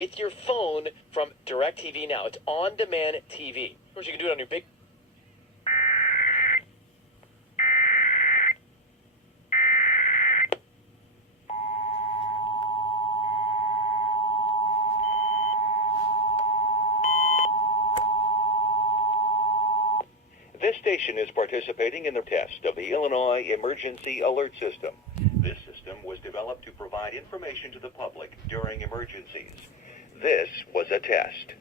with your phone from DirecTV Now. It's on-demand TV. Of course, you can do it on your big... This station is participating in the test of the Illinois Emergency Alert System. This system was developed to provide information to the public during emergencies. This was a test.